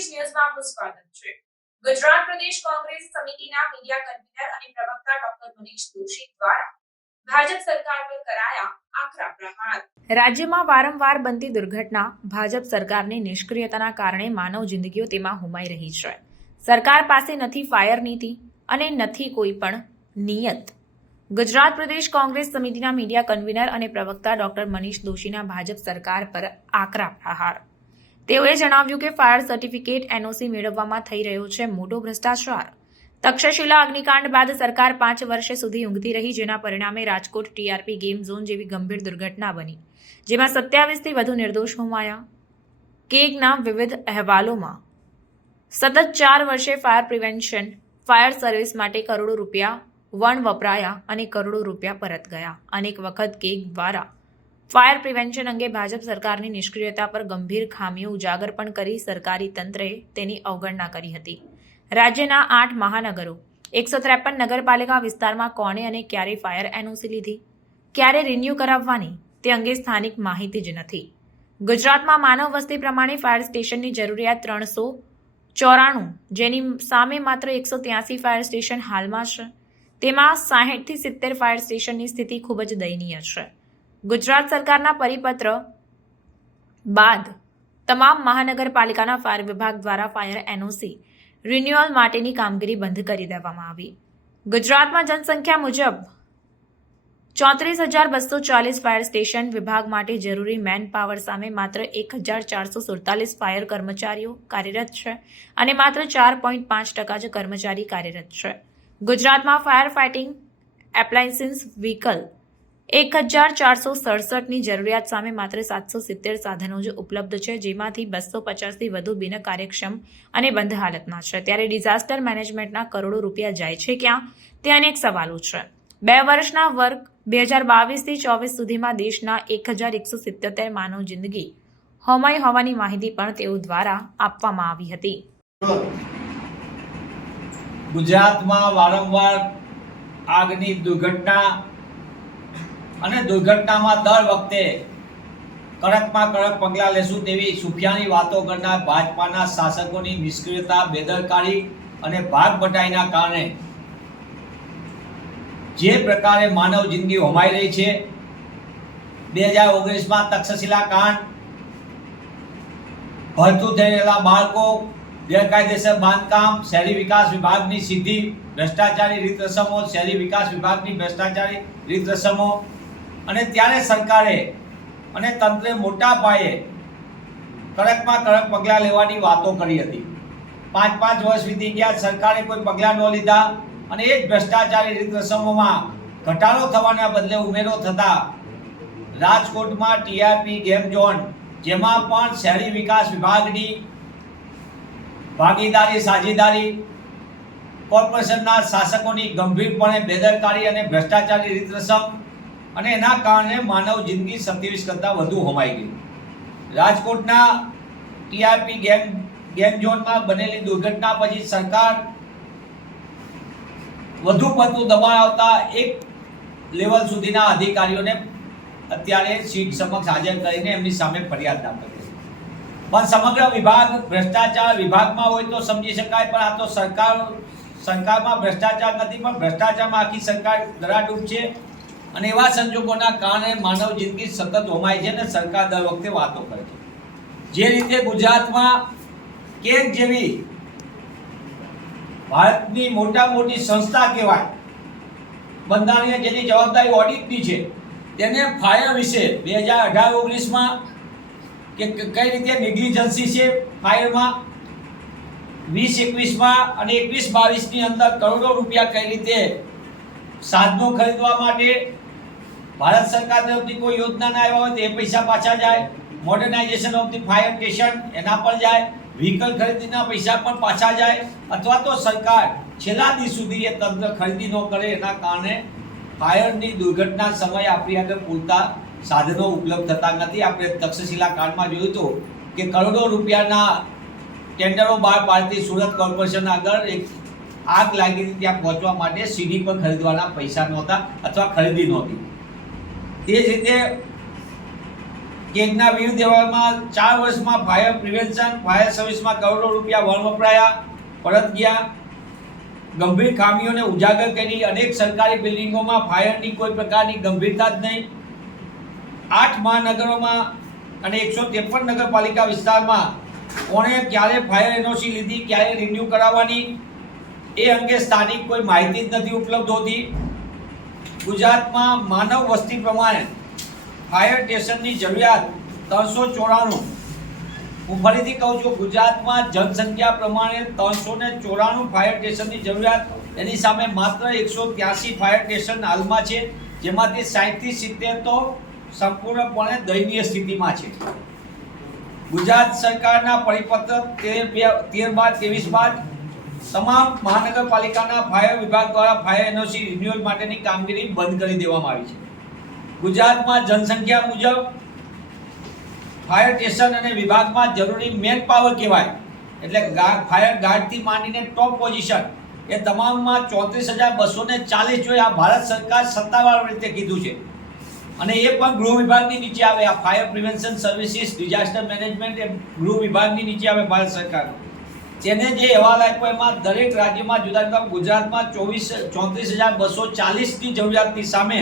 શોબીઝ ન્યૂઝમાં આપનું સ્વાગત છે। ગુજરાત પ્રદેશ કોંગ્રેસ સમિતિના મીડિયા કન્વીનર અને પ્રવક્તા ડોક્ટર મનીષ દોશી દ્વારા ભાજપ સરકાર પર કરાયા આકરા પ્રહાર। રાજ્યમાં વારંવાર બનતી દુર્ઘટના ભાજપ સરકારની નિષ્ક્રિયતાના કારણે માનવ જિંદગીઓ તેમાં હોમાઈ રહી છે। સરકાર પાસે નથી ફાયર નીતિ અને નથી કોઈ પણ નિયત। ગુજરાત પ્રદેશ કોંગ્રેસ સમિતિના મીડિયા કન્વીનર અને પ્રવક્તા ડોક્ટર મનીષ દોશીના ભાજપ સરકાર પર આકરા પ્રહાર। તેઓએ જણાવ્યું કે ફાયર સર્ટિફિકેટ એનઓસી મેળવવામાં થઈ રહ્યો છે મોટો ભ્રષ્ટાચાર। તક્ષશિલા અગ્નિકાંડ બાદ સરકાર 5 વર્ષ સુધી ઊંઘતી રહી, જેના પરિણામે રાજકોટ ટીઆરપી ગેમ ઝોન જેવી ગંભીર દુર્ઘટના બની, જેમાં 27થી વધુ નિર્દોષ હોમાયા। કેગના વિવિધ અહેવાલોમાં સતત 4 વર્ષે ફાયર પ્રિવેન્શન, ફાયર સર્વિસ માટે કરોડો રૂપિયા વણ વપરાયા અને કરોડો રૂપિયા પરત ગયા। અનેક વખત કેગ દ્વારા ફાયર પ્રિવેન્શન અંગે ભાજપ સરકારની નિષ્ક્રિયતા પર ગંભીર ખામીઓ ઉજાગર પણ કરી સરકારી તંત્રએ તેની અવગણના કરી હતી। રાજ્યના 8 મહાનગરો, 153 નગરપાલિકા વિસ્તારમાં કોણે અને ક્યારે ફાયર એનઓસી લીધી, ક્યારે રિન્યૂ કરાવવાની તે અંગે સ્થાનિક માહિતી જ નથી। ગુજરાતમાં માનવ વસ્તી પ્રમાણે ફાયર સ્ટેશનની જરૂરિયાત 394, જેની સામે માત્ર 183 ફાયર સ્ટેશન હાલમાં છે। તેમાં 60થી 70 ફાયર સ્ટેશનની સ્થિતિ ખૂબ જ દયનીય છે। ગુજરાત સરકારના પરિપત્ર બાદ તમામ મહાનગરપાલિકાના ફાયર વિભાગ દ્વારા ફાયર એનઓસી રિન્યુઅલ માટેની કામગીરી બંધ કરી દેવામાં આવી। ગુજરાતમાં જનસંખ્યા મુજબ 34,240 ફાયર સ્ટેશન વિભાગ માટે જરૂરી મેન પાવર સામે માત્ર 1,447 ફાયર કર્મચારીઓ કાર્યરત છે અને માત્ર 4.5% જ કર્મચારી કાર્યરત છે। ગુજરાતમાં ફાયર ફાઇટિંગ એપ્લાયન્સીસ વ્હીકલ 1,467ની જરૂરિયાત સામે માત્ર 770 સાધનો જ ઉપલબ્ધ છે, જેમાંથી 250થી વધુ બિનકાર્યક્ષમ અને બંધ હાલતમાં છે। ત્યારે ડિઝાસ્ટર મેનેજમેન્ટના કરોડો રૂપિયા જાય છે ક્યાં, તે અનેક સવાલો છે। 2 વર્ષના વર્ગ 2022થી 24 સુધીમાં દેશના 1,177 માનવ જિંદગી હોમાઈ હોવાની માહિતી પણ તેઓ દ્વારા આપવામાં આવી હતી। ગુજરાતમાં વારંવાર આગની દુર્ઘટના અને દુર્ઘટનામાં દર વખતે કડકમાં કડક પગલાં લેશું તેવી સુફિયાની વાતો કરનાર ભાજપાના શાસકોની નિષ્ક્રિયતા, બેદરકારી અને ભાગ બટાઈના કારણે જે પ્રકારે માનવ જિંદગી હોમાઈ રહી છે, 2019માં તક્ષશિલા કાંડ, ભરતું થઈ રહેલા બાળકો, ગેરકાયદેસર બાંધકામ, શહેરી વિકાસ વિભાગની સીધી ભ્રષ્ટાચારી રીત રસમો, શહેરી વિકાસ વિભાગની ભ્રષ્ટાચારી રીત રસમો, અને ત્યારે સરકારે અને તંત્રે મોટા પાયે કડકમાં કડક પગલાં લેવાની વાતો કરી હતી। 5 વર્ષ વીતી ગયા, સરકારે કોઈ પગલાં ન લીધા અને એ જ ભ્રષ્ટાચારી રીત રસમોમાં ઘટાડો થવાના બદલે ઉમેરો થતા રાજકોટમાં ટીઆરપી ગેમ ઝોન, જેમાં પણ શહેરી વિકાસ વિભાગની ભાગીદારી, સાझेदारी, કોર્પોરેશનના શાસકોની ગંભીરપણે બેદરકારી અને ભ્રષ્ટાચારી રીત રસમ, અને એના કારણે માનવ જિંદગી 27 કરતાં વધુ હોમાઈ ગઈ। રાજકોટના ટીઆરપી ગેમ ઝોનમાં બનેલી દુર્ઘટના પછી સરકાર વધુ પડતું દબાણ આવતા એક લેવલ સુધીના અધિકારીઓને અત્યારે સીટ સમક્ષ હાજર કરીને એમની સામે ફરિયાદ દાખલ કરી, પણ સમગ્ર વિભાગ ભ્રષ્ટાચાર વિભાગમાં હોય તો સમજી શકાય, પણ આ તો સરકારમાં ભ્રષ્ટાચાર નથી, પણ ભ્રષ્ટાચારમાં આખી સરકાર ધરાડૂબ છે। અને એવા સંજોગોના કારણે માનવ જિંદગી સતત હોમાય છે અને સરકાર દર વખતે વાતો કરે છે। જે રીતે ગુજરાતમાં કેગ જેવી ભારતની મોટી સંસ્થા કહેવાય, બંધારણીય જેની જવાબદારી ઓડિટની છે, તેને ફાયર વિશે 2018-19માં કે કઈ રીતે નેગ્લિજન્સી છે ફાયરમાં, 2021માં અને 21-22ની અંદર કરોડો રૂપિયા કઈ રીતે સાધનો ખરીદવા માટે ભારત સરકાર તરફથી કોઈ યોજના ના આવ્યા હોય તો એ પૈસા પાછા જાય, modernisation of the fire station એના પર જાય, વ્હીકલ ખરીદીના પૈસા પણ પાછા જાય, અથવા તો સરકાર છેલ્લા દિવસ સુધી એ તંત્ર ખરીદી ન કરે, એના કારણે ફાયરની દુર્ઘટના સમયે આપણી આગળ પૂરતા સાધનો ઉપલબ્ધ થતા નથી। આપણે તક્ષશિલા કાંડમાં જોયું હતું કે કરોડો રૂપિયાના ટેન્ડરો બહાર પાડતી સુરત કોર્પોરેશન આગળ એક આગ લાગી હતી, ત્યાં પહોંચવા માટે સીડી પર ખરીદવાના પૈસા નહોતા અથવા ખરીદી નહોતી। તે જ રીતે કેગના વિરુદ્ધ અહેવાલમાં 4 વર્ષમાં ફાયર પ્રિવેન્શન ફાયર સર્વિસમાં કરોડો રૂપિયા વણ વપરાયા પરત ગયા. ગંભીર ખામીઓને ઉજાગર કરી અનેક સરકારી બિલ્ડિંગોમાં ફાયરની કોઈ પ્રકારની ગંભીરતા જ નહીં. 8 મહાનગરોમાં અને 153 નગરપાલિકા વિસ્તારમાં કોણે ક્યારે ફાયર એનઓસી લીધી, ક્યારે રિન્યુ કરાવવાની એ અંગે સ્થાનિક કોઈ માહિતી જ નથી ઉપલબ્ધ હોતી. ગુજરાતમાં માનવ વસ્તી પ્રમાણે ફાયર સ્ટેશનની જરૂરિયાત 394. હું ફરીથી કહું છું, ગુજરાતમાં જનસંખ્યા પ્રમાણે 394 ફાયર સ્ટેશનની જરૂરિયાત, એની સામે માત્ર 183 ફાયર સ્ટેશન હાલમાં છે, જેમાંથી 60 થી 70 તો સંપૂર્ણપણે દયનીય સ્થિતિમાં છે. ગુજરાત સરકારના પરિપત્ર 13/12 બાદ તમામ મહાનગરપાલિકાના ફાયર વિભાગ દ્વારા ફાયર એનઓસી રિન્યુઅલ માટેની કામગીરી બંધ કરી દેવામાં આવી છે. ગુજરાતમાં જનસંખ્યા મુજબ ફાયર સ્ટેશન અને વિભાગમાં જરૂરી મેન પાવર કહેવાય એટલે ફાયર ગાર્ડથી માંડીને ટોપ પોઝિશન એ તમામમાં 34,240 જોઈએ આ ભારત સરકાર સત્તાવાર રીતે કીધું છે. અને એ પણ ગૃહ વિભાગની નીચે આવે. આ fire prevention services disaster management એ ગૃહ વિભાગની નીચે આવે ભારત સરકાર. તેને જે અહેવાલ આપ્યો એમાં દરેક રાજ્યમાં જુદા જુદા, ગુજરાતમાં 34,240ની જરૂરિયાતની સામે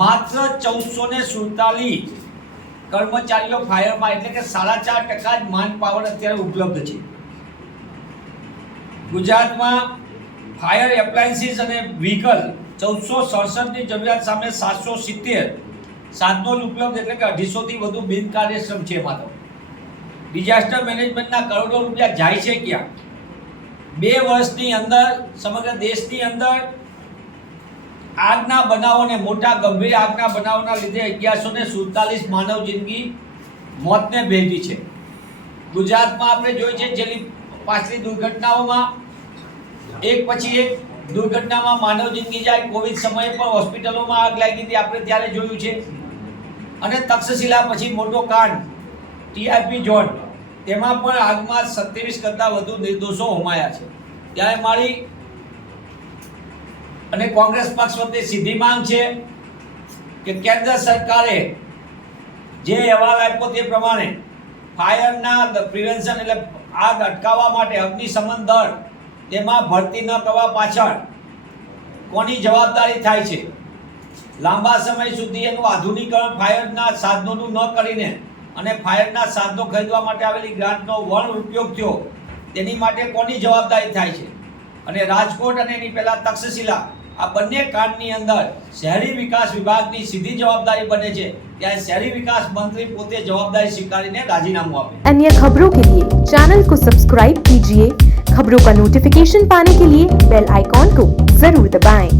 માત્ર 1447 કર્મચારીઓ ફાયરમાં એટલે કે 4.5% જ માન પાવર અત્યારે ઉપલબ્ધ છે. ગુજરાતમાં ફાયર એપ્લાયન્સીસ અને વ્હીકલ 1467ની જરૂરિયાત સામે 770 સાધનો જ ઉપલબ્ધ એટલે કે 250 થી વધુ બિનકાર્યક્ષમ છે. એમાં તો ડિઝાસ્ટર મેનેજમેન્ટના કરોડો રૂપિયા જાય છે ક્યાં? 2 વર્ષની અંદર સમગ્ર દેશની અંદર આગના બનાવોને, મોટા ગંભીર આગના બનાવોના લીધે 1147 માનવ જિંદગી મોતને ભેટી છે. ગુજરાતમાં આપણે જોઈ છે છેલ્લી પાછલી દુર્ઘટનાઓમાં એક પછી એક દુર્ઘટનામાં માનવ જિંદગી જાય. કોવિડ સમયે પણ હોસ્પિટલોમાં આગ લાગી હતી, આપણે ત્યારે જોયું છે. અને તક્ષશિલા પછી મોટો કાંડ ટીઆરપી ઝોન, તેમાં પણ આગમાં 27 કરતાં વધુ નિર્દોષો હોમાયા છે. ત્યારે મારી અને કોંગ્રેસ પક્ષ વતી સીધી માંગ છે કે કેન્દ્ર સરકારે જે અહેવાલ આપ્યો તે પ્રમાણે ફાયરના પ્રિવેન્શન એટલે આગ અટકાવવા માટે અગ્નિશમન દળ તેમાં ભરતી ન કરવા પાછળ કોની જવાબદારી થાય છે? લાંબા સમય સુધી એનું આધુનિકરણ ફાયરના સાધનોનું ન કરીને અને ફાયરના સાધનો ખરીદવા માટે આવેલી ગ્રાન્ટનો વણ ઉપયોગ થયો, તેની માટે કોની જવાબદારી થાય છે? અને રાજકોટ અને એની પહેલા તક્ષશિલા આ બંને કાંડની અંદર શહેરી વિકાસ વિભાગની સીધી જવાબદારી બને છે, ત્યારે શહેરી વિકાસ મંત્રી પોતે જવાબદારી સ્વીકારીને રાजीनामું આપે. अन्य खबरों के लिए चैनल को सब्सक्राइब कीजिए. खबरों का नोटिफिकेशन पाने के लिए बेल आइकॉन को जरूर दबाएं.